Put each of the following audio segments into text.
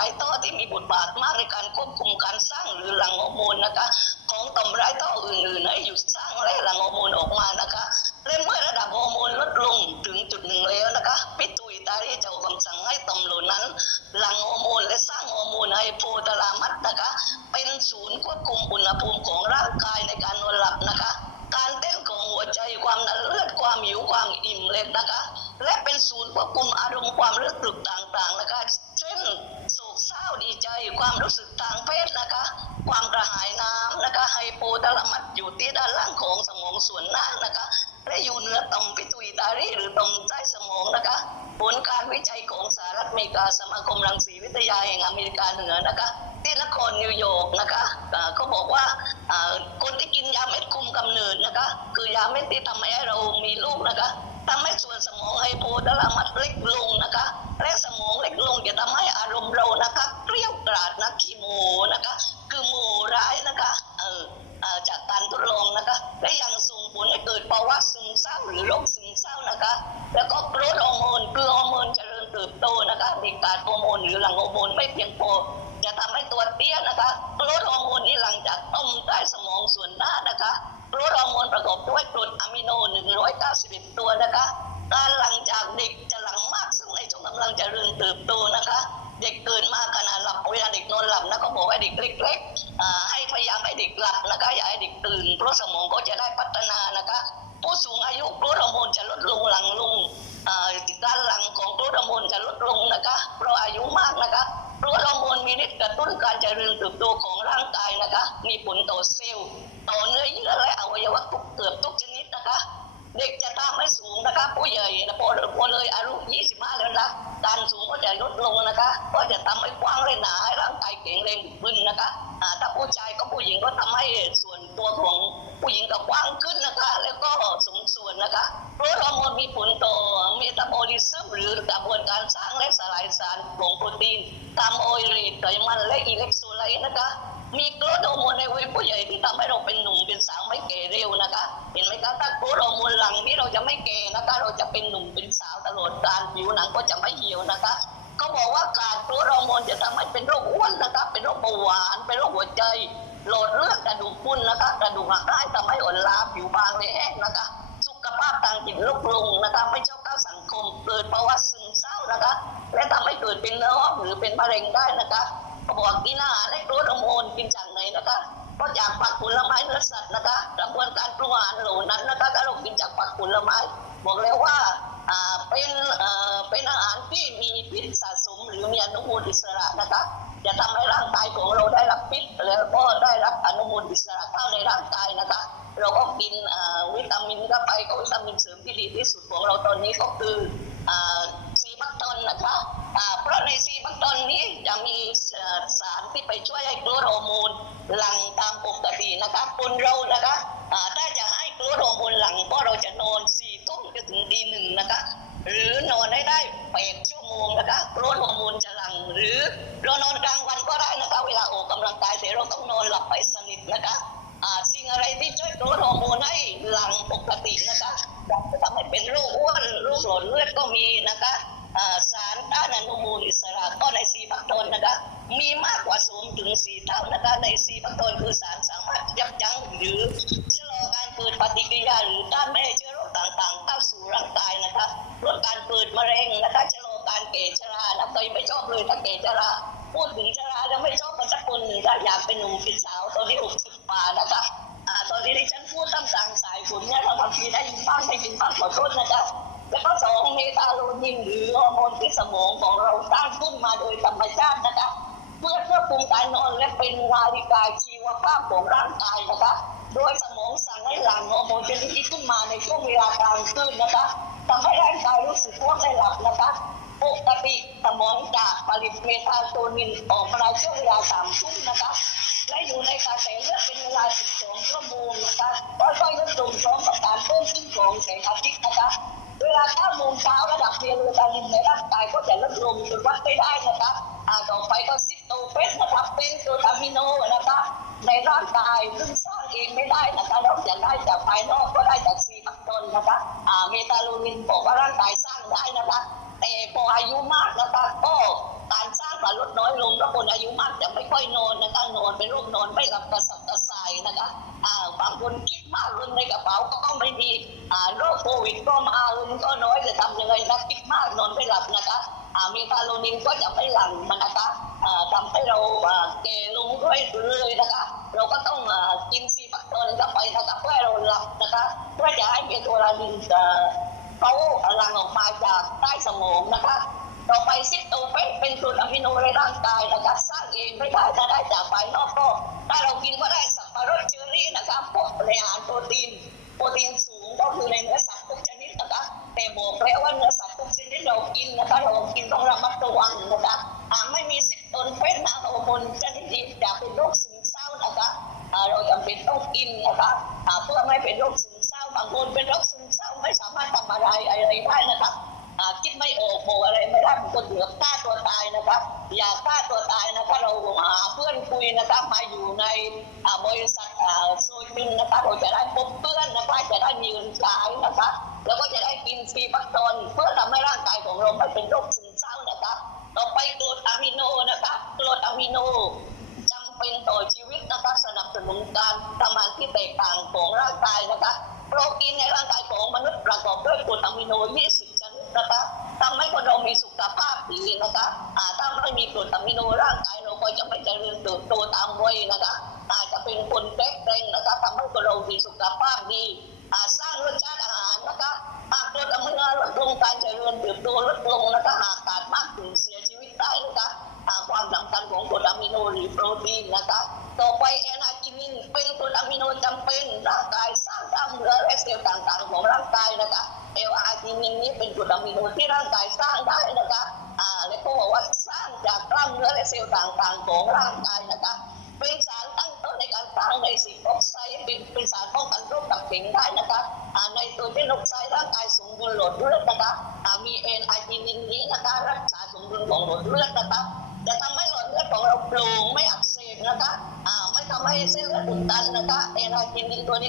ไรต่อที่มีบทบาทมากในการควบคุมการสร้างหรือหลังฮอร์มนนะคะของต่อมไรต่ออื่นๆให้อยู่ องสมองส่วนหน้านะคะและอยู่เหนือต่อมปิตุยตารีหรือต่อมใต้สมองนะคะ ผลการวิจัยของสหรัฐอเมริกาสมาคมรังสีวิทยาแห่งอเมริกาเหนือนะคะ ที่นครนิวยอร์กนะคะเขาบอกว่าคนที่กินยาเม็ดคุมกำเนิดนะคะ คือยาเม็ดที่ทำให้เรามีลูกนะคะทำให้ส่วนสมองไฮโปทาลามัสเล็กลงนะคะและสมองเล็กลงจะทำให้อารมณ์เรานะคะเกลี้ยวกราดนะขี้โมนะคะ คือโมร้ายนะคะเออ จากการทดลองนะคะและยังส่งผลให้เกิดภาวะซึมเศร้าหรือโรคซึมเศร้านะคะ แล้วก็โกรทฮอร์โมนคือฮอร์โมนเจริญเติบโตนะคะเด็กขาดฮอร์โมนหรือหลังฮอร์โมนไม่เพียงพอจะทำให้ตัวเตี้ยนะคะโกรทฮอร์โมนนี้หลังจากต้มใต้สมองส่วนหน้านะคะโกรทฮอร์โมนประกอบด้วยกรดอะมิโน 191 ตัวนะคะการหลังจากเด็กจะหลังมากซึ่งในช่วงกำลังเจริญเติบโตนะคะ เด็กเกิดมาขณะหลับเวลาเด็กนอนหลับนะก็บอกให้เด็กเล็กๆ ให้พยายามให้เด็กหลับนะคะอย่าให้เด็กตื่นเพราะสมองก็จะได้พัฒนานะคะ ผู้สูงอายุโกรทฮอร์โมนจะลดลงหลังลงอ่าการหลังของโกรทฮอร์โมนจะลดลงนะคะเพราะอายุมากนะคะโกรทฮอร์โมนมีฤทธิ์กระตุ้นการเจริญเติบโตของร่างกายนะคะ มีผลต่อเซลล์ต่อเนื้อเยื่อและอวัยวะทุกเกือบทุกชนิดนะคะ เด็กจะตามไม่ ผู้ใหญ่นะพอพอเลยอายุ25แล้วนะการสูงก็จะลดลงนะคะ ก็จะทำให้กว้างเลยหนาให้ร่างกายแข็งแรงขึ้นนะคะถ้าผู้ชายก็ผู้หญิงก็ทำให้ส่วนตัวของผู้หญิงก็กว้างขึ้นนะคะ แล้วก็สมส่วนนะคะเพราะฮอร์โมนมีผลต่อเมตาบอลิซึมหรือกระบวนการสร้างและสลายสารของโปรตีนตามโออิเรตไขมันและอิเล็กโทรไลต์นะคะ มีกรทฮอร์โมนในวัยผู้ใหญ่ที่ทำให้เราเป็นหนุ่มเป็นสาวไม่แก่เร็วนะคะ เห็นไหมคะถ้ากรทฮอร์โมนหลังนี้เราจะไม่แก่นะคะ เราจะเป็นหนุ่มเป็นสาวตลอดกาลผิวหนังก็จะไม่เหี่ยวนะคะเขาบอกว่าการกรทฮอร์โมนจะทำให้เป็นโรคอ้วนนะคะ เป็นโรคเบาหวาน เป็นโรคหัวใจหลอดเลือดกระดูกพรุนนะคะ กระดูกหักได้ทำให้อ่อนล้าผิวบางเลยแห้งนะคะ สุขภาพทางจิตลดลงนะคะไม่ชอบเข้าสังคมเกิดภาวะซึมเศร้านะคะ และทำให้เกิดเป็นเนื้อหรือเป็นมะเร็งได้นะคะ บอกกินอาหารและโรทฮอร์โมนกินจากไหนนะคะก็จากผักผลไม้เนื้อสัตว์นะคะกระบวนการปรุงอาหารเหล่านั้นนะคะถ้าเรากินจากผักผลไม้ บอกแล้วว่าเป็นเอ่อเป็นอาหารที่มีพิษสะสมหรือมีอนุมูลอิสระนะคะจะทำให้ร่างกายของเราได้รับพิษแล้วก็ได้รับอนุมูลอิสระเข้าในร่างกายนะคะเราก็กินวิตามินเข้าไปก็วิตามินเสริมที่ดีที่สุดของเราตอนนี้ก็คือซีบักตอนนะคะเพราะในซี ไปช่วยให้โกรทฮอร์โมนหลั่งตามปกตินะคะคนเรานะคะอาถ้าจะให้โกรทฮอร์โมนหลั่งก็เราจะนอนสี่ทุ่มจนถึงตีหนึ่งนะคะ หรือนอนให้ได้แปดชั่วโมงนะคะโกรทฮอร์โมนจะหลั่งหรือเรานอนกลางวันก็ได้นะคะ เวลาออกกำลังกายแต่เราต้องนอนหลับให้สนิทนะคะสิ่งอะไรที่ช่วยโกรทฮอร์โมนให้หลังปกตินะคะจะทำให้เป็นโรคอ้วนโรคหลอดเลือดก็มีนะคะ ชีวภาพของร่างกายนะคะโดยสมองสั่งให้หลั่งฮอร์โมนชนิดนี้ขึ้นมาในช่วงเวลากลางคืนนะคะทำให้ร่างกายรู้สึกว่าไม่หลับนะคะปกติสมองจะผลิตเมทาโทนินออกมาในช่วงเวลาสามทุ่มนะคะและอยู่ในกระแสเลือดเป็นเวลา 12 ชั่วโมงนะคะค่อยๆลดลงพร้อมกับการเพิ่มขึ้นของแสงอาทิตย์นะคะเวลา9โมงเช้าระดับเมลาโทนินในร่างกายก็จะลดลงจนวัดไม่ได้นะคะ ต่อไปก็ซิโตเฟสนะคะเป็นโซตามิโนนะคะในร่างกายซึ่งสร้างเองไม่ได้นะคะนอกจากได้จากภายนอกก็ได้จากซีบักตนนะคะอ่าเมตาโลนินบอกว่าร่างกายสร้างได้นะคะแต่พออายุมากนะคะก็การสร้างก็ลดน้อยลงแล้วคนอายุมากจะไม่ค่อยนอนนะคะนอนเป็นโรคนอนไม่หลับกระสับกระส่ายนะคะอ่าบางคนคิดมากเงินในกระเป๋าก็ไม่มีอ่าโรคโควิดก็มาเงินก็น้อยจะทำยังไงนะคิดมากนอนไม่หลับนะคะ เมตาโลนินก็จะไม่หลังมันนะคะทำให้เราแก่ลงด้วยเลยนะคะ เราก็ต้องกินซีฟักตอนก็ไปนะคะเพื่อเราหลับนะคะเพื่อจะให้เมโทลาดินเขาหลังออกมาจากใต้สมองนะคะเราไปซิตโตเป็นเป็นส่วนอะมิโนในร่างกายนะคะสร้างเองไม่ได้จะได้จา โนโปรตีนนะคะต่อไปแอนอาจินินเป็นกรดอะมิโนจำเป็นร่างกายสร้างกล้ามเนื้อและเซลล์ต่างๆ ของร่างกายนะคะเอลอาจินินนี้เป็นกรดอะมิโนที่ร่างกายสร้างได้นะคะอ่าและก็บอกว่าสร้างจากกล้ามเนื้อและเซลล์ต่างๆ ของร่างกายนะคะ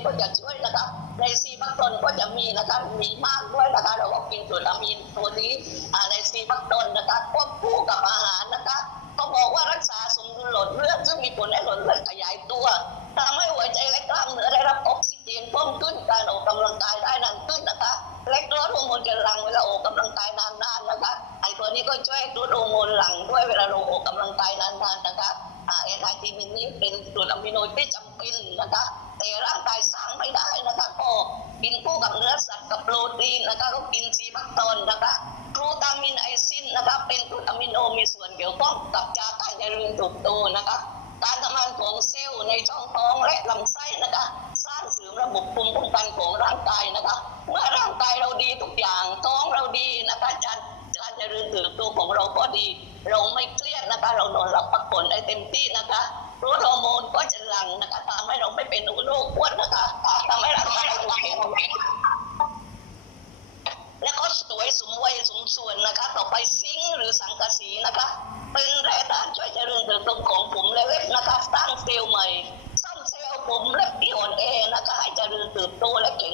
ก็จะช่วยนะครับ ในซีบักตนก็จะมีนะครับมีมากด้วยนะคะเราก็กินสูตระมีนตัวนี้ในซีบักตนนะคะควบคู่กับอาหารนะคะเขาบอกว่ารักษาสมดุลหลอดเลือดซึ่งมีผลให้หลอดเลือดขยายตัวทำให้หัวใจและกล้ามเนื้อได้รับออกซิเจนเพิ่มขึ้นการออกกำลังกายได้นานขึ้นนะคะเล็กลดฮอร์โมนจะหลังเวลาออกกำลังกายนานๆนะคะไอตัวนี้ก็ช่วยลดฮอร์โมนหลังด้วยเวลาเรา ทีมินนี้เป็นกรดอะมิโนที่จำเป็นนะคะแต่ร่างกายสั่งไม่ได้นะคะก็กินคู่กับเนื้อสัตว์กับโปรตีนนะคะก็กินซีมักตอนนะคะกรูตามินไอซินนะคะเป็นกรดอะมิโนมีส่วนเกี่ยวข้องกับยาต้านไอรูนถูกโตนะคะ no la que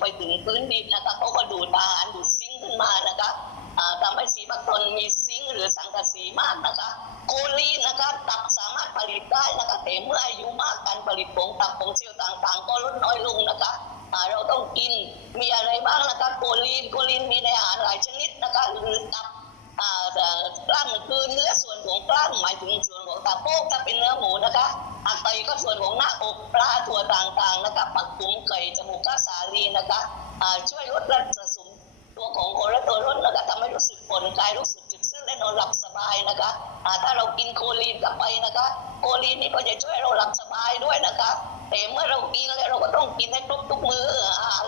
ไปถึงพื้นดินนะคะเขาก็ดูดอาหารดูดซิงขึ้นมานะคะทำให้สีบังคนมีซิงหรือสังกะสีมากนะคะโคลีนนะคะตับสามารถผลิตได้นะคะแต่เมื่ออายุมากการผลิตของตับของเซลล์ต่างๆ ก็ลดน้อยลงนะคะเราต้องกินมีอะไรบ้างนะคะโคลีนโคลีนมีในอาหารหลายชนิดนะคะหรือตับกล้ามคือเนื้อส่วนของกล้ามหมายถึงส่ว สะโพกถ้าเป็นเนื้อหมูนะคะอักไตก็ส่วนของหน้าอกปลาตัวต่างๆนะคะปักกุ้มไก่จมูกก้าสาลีนะคะช่วยลดระดับสมตัวของคอเลสเตอรอลนะคะทำให้รู้สึกผ่อนคลายรู้สึกจุดซึ่งและนอนหลับสบายนะคะถ้าเรากินโคลีนกลับไปนะคะ โคลีนนี่ก็จะช่วยเราหลับสบายด้วยนะคะแต่เมื่อเรากินแล้วเราก็ต้องกินให้ครบทุกมือ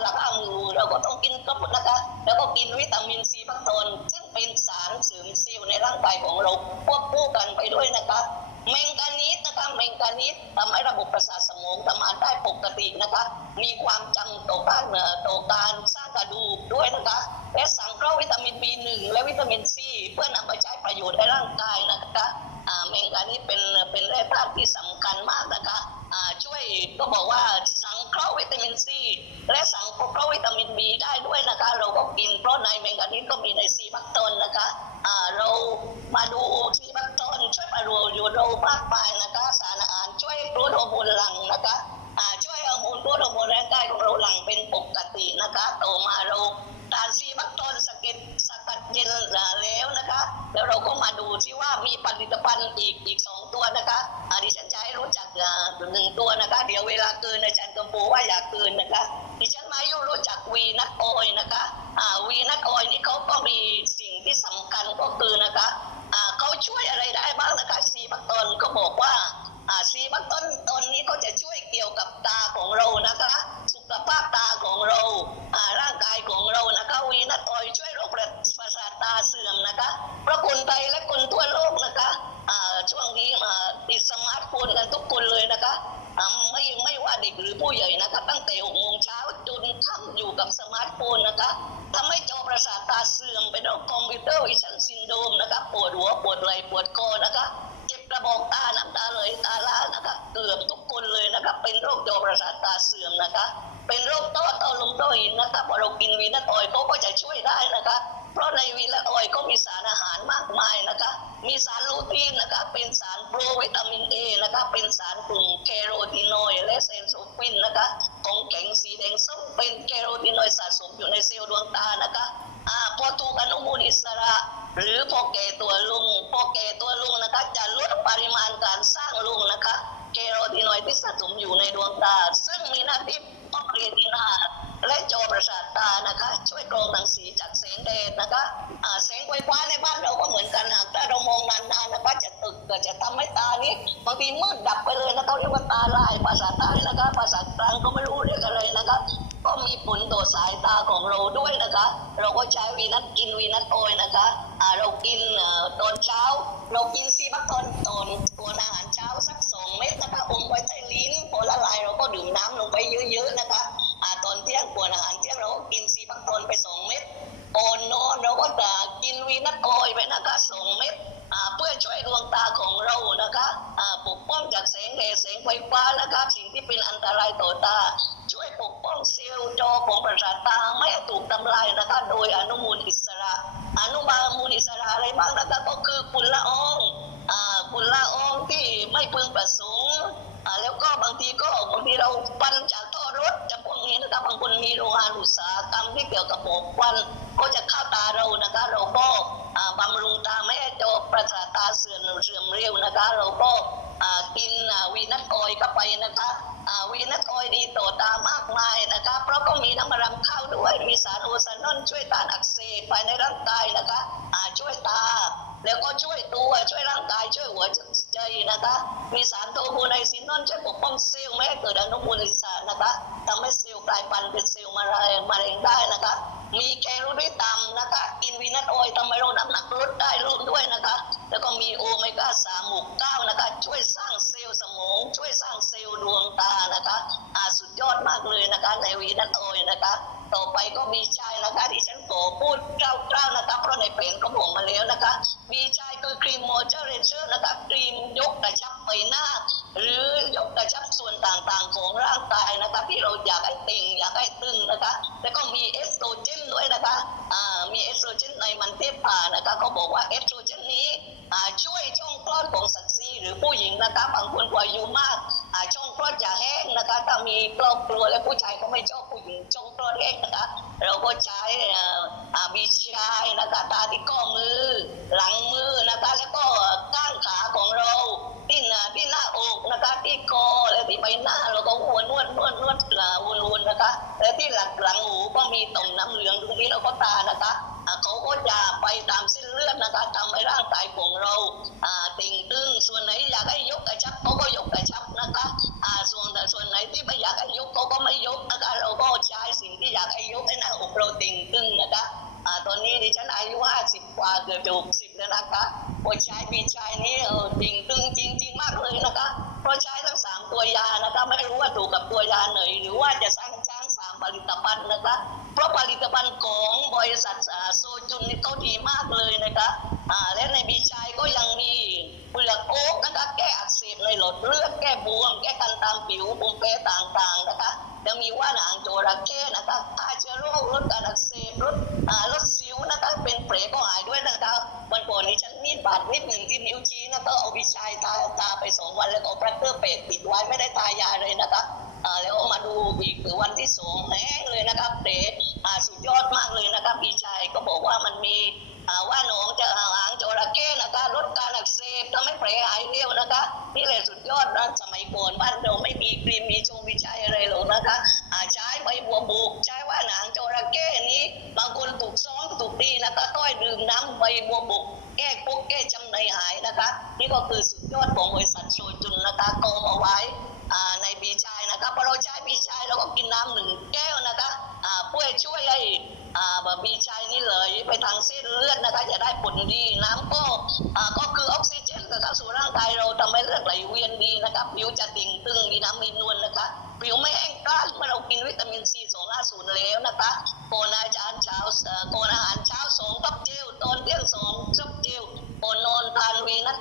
หลังอามือเราก็ต้องกินครบนะคะ แล้วก็กินวิตามินซีพักตนซึ่งเป็นสารเสริมเซลล์ในร่างกายของเราควบคู่กันไปด้วยนะคะ เมงกานิสนะคะเมงกานิสทำให้ระบบประสาทสมองทำงานได้ปกตินะคะ มีความจำต่อการเอ่อต่อการสร้างกระดูกด้วยนะคะและสังเคราะห์วิตามิน B1 และวิตามินซีเพื่อนำไปใช้ประโยชน์ในร่างกายนะคะเมงกานิสเป็นเป็นแร่ธาตุที่สำคัญมากนะคะช่วยก็บอกว่า จอประสาทตาเสื่อมนะคะ เป็นโรคต้อต้อลมต้อหินนะคะพอเรากินวีนัทออยเขาก็จะช่วยได้นะคะ เพราะในวีนัทออยก็มีสารอาหารมากมายนะคะ มีสารลูทีนนะคะเป็นสารโปรวิตามินเอนะคะเป็นสารกลุ่มแคโรทีนอยด์และเซนโซฟินนะคะ ของแข็งสีแดงส้มเป็นแคโรทีนอยด์สะสมอยู่ในเซลล์ดวงตานะคะอ่าพอถูกอนุมูลอิสระ หรือพอแก่ตัวลุงพอแก่ตัวลุงนะคะจะลดปริมาณการสร้างลุงนะคะ แคโรทีนอยด์ที่สะสมอยู่ในดวงตา ซึ่งมีหน้าที่ป้องเรตินาและจอประสาทตานะคะ ช่วยกรองรังสีจากแสงแดดนะคะแสงไฟฟ้าในบ้านเราก็เหมือนกันหากถ้าเรามองนานๆนะคะจะตึกก็จะทำให้ตานี้บางทีมืดดับไปเลยนะคะเรียกว่าตาลายภาษาใต้นะคะภาษากลางก็ไม่รู้เรียกอะไรนะคะก็มีผลต่อสายตาของเราด้วยนะคะ เราก็ใช้วีนัทกินวีนัทออยนะคะเรากินตอนเช้า เรากินซีบักตอนตอน นะคะปกป้องจากแสงแดดแสงไฟฟ้านะคะสิ่งที่เป็นอันตรายต่อตา ช่วยปกป้องเซลล์จอของประสาทตาไม่ถูกทำลายนะคะโดยอนุมูลอิสระ อนุมูลอิสระอะไรบ้างนะคะก็คือฝุ่นละอองฝุ่นละอองที่ไม่พึงประสงค์แล้วก็บางทีก็บางทีเราปันจางคนมีโรงงานอุตสาหกรรมที่เกี่ยวกับหมอกควันก็จะเข้าตาเรานะคะ เราก็บำรุงตาไม่ให้จอประสาทตาเสื่อมเสื่อมเร็วนะคะ เราก็กินวีนัทออยล์เข้าไปนะคะวีนัทออยดีต่อตามากมายนะคะ เพราะก็มีน้ำมันรำข้าวด้วยมีสารโอซานอนช่วยต้านอักเสบภายในร่างกายนะคะช่วยตา แล้วก็ช่วยตัวช่วยร่างกายช่วยหัวใจนะคะ มีสารโทโบไนซินอนช่วยปกป้องเซลล์ไม่ให้เกิดอนุมูลอิสระ ส่วนต่างๆของร่างกายนะคะที่เราอยากให้ติ่งอยากให้ตึงนะคะแล้วก็มีเอสโตรเจนด้วยนะคะอ่ามีเอสโตรเจนในมันเทศผ่านะคะเขาบอกว่าเอสโตรเจนนี้อ่าช่วยช่องคลอดของสัตว์ซีหรือผู้หญิงนะคะบางคนกว่าอายุมากอ่าช่องคลอดจะแห้งนะคะถ้ามีครอบครัวและผู้ชายก็ไม่ชอบผู้หญิงช่องคลอดแห้งนะคะ เราก็ใช้บิชายนะคะตาที่ก้อมือ หลังมือนะคะแล้วก็ก้างขาของเราที่หน้าที่หน้าอกนะคะที่คอและที่ใบหน้าเราก็หัวนวดนวดนวดกลาวนๆนะคะ และที่หลังหลังหูก็มีต่อมน้ำเหลืองตรงนี้เราก็ตานะคะเขาก็จะไปตามเส้นเลือดนะคะทำ บจะหกสิบแล้วนะคะพอใช้ปีชายนี้เออจริงตึงจริงจริงๆมากเลยนะคะ เพราะใช้ทั้งสามตัวยานะคะ ไม่รู้ว่าถูกกับตัวยาไหนหรือว่าจะสร้างจ้างสามผลิตภัณฑ์นะคะ เพราะผลิตภัณฑ์ของบริษัทโซจุนนี่เขาดีมากเลยนะคะอ่าและในบีชายก็ยังมีเปลือกโอ๊กนะคะแก้อักเสบในหลอดเลือดแก้บวม แก้กันตามผิวปุ่มแพ้ต่างๆนะคะยังมีว่านหางโจระเข้นะคะ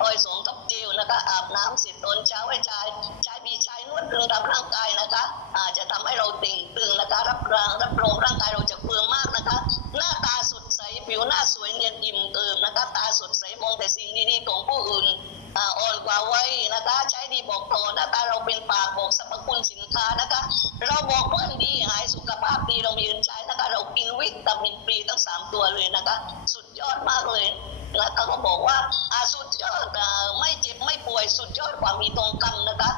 ออยสองทับเจลนะคะอาบน้ำเสร็จตอนเช้าให้ชายใช้บีชายนวดตึงตามร่างกายนะคะ อาจจะทำให้เราติ่งตึงนะคะรับรองรับรองร่างกายเราจะเฟื่องมากนะคะ หน้าตาสดใสผิวหน้าสวยเนียนอิ่มเอิบนะคะตาสดใสมองแต่สิ่งดีๆของผู้อื่นอ่อนกว่าวัยนะคะ ใช้ดีบอกต่อหน้าตาเราเป็นปากบอกสรรพคุณสินค้านะคะ เราบอกเพื่อนดีหายสุขภาพดีเรามีเงินใช้นะคะ เรากินวิตามินฟรีทั้งสามตัวเลยนะคะ สุดยอดมากเลย แล้วเขาก็บอกว่าสุดยอดไม่เจ็บไม่ป่วยสุดยอดกว่ามีทองคำนะคะ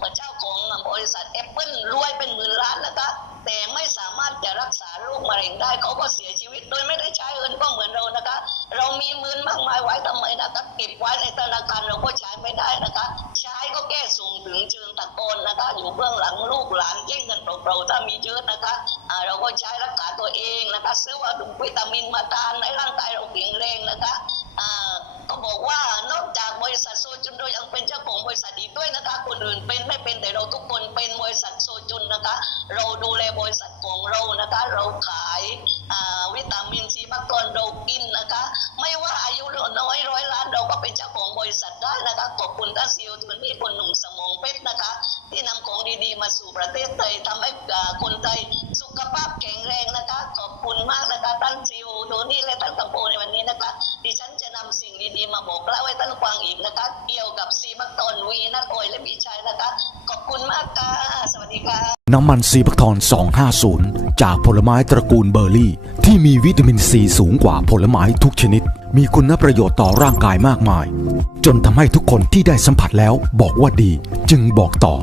พระเจ้าของบริษัทแอปเปิลรวยเป็นหมื่นล้านนะคะแต่ไม่สามารถจะรักษาโรคมะเร็งได้เขาก็เสียชีวิตโดยไม่ได้ใช้เงินก็เหมือนเรานะคะ เรามีเงินมากมายไว้ทำไมนะคะเก็บไว้ในธนาคารเราก็ใช้ไม่ได้นะคะ ใช้ก็แค่ส่งถึงเชิงตะโกนนะคะ อยู่เบื้องหลังลูกหลานแย่งกันเปล่าๆถ้ามีเยอะนะคะเราก็ใช้รักษาตัวเองนะคะซื้อว่าวิตามินมาทานในร่าง ก็เป็นเจ้าของบริษัทได้นะคะขอบคุณท่านซีอีโอทุนนี่คนหนุ่มสมองเพชรนะคะ ที่นำของดีๆ มาสู่ประเทศไทยทำให้คนไทยสุขภาพแข็งแรงนะคะ ขอบคุณมากนะคะท่านซีอีโอโทนี่และท่านตังโปในวันนี้นะคะดิฉันจะนำสิ่งดีๆ มาบอกเล่าให้ท่านฟังอีกนะคะ เกี่ยวกับซีบักตอนวีนัทออยล์และบีชัยนะคะ ขอบคุณมากค่ะสวัสดีค่ะน้ำมันซีบักทอน 250 จากผลไม้ตระกูลเบอร์รี่ ที่มีวิตามินซีสูงกว่าผลไม้ทุกชนิด มีคุณประโยชน์ต่อร่างกายมากมาย จนทำให้ทุกคนที่ได้สัมผัสแล้วบอกว่าดีจึงบอกต่อ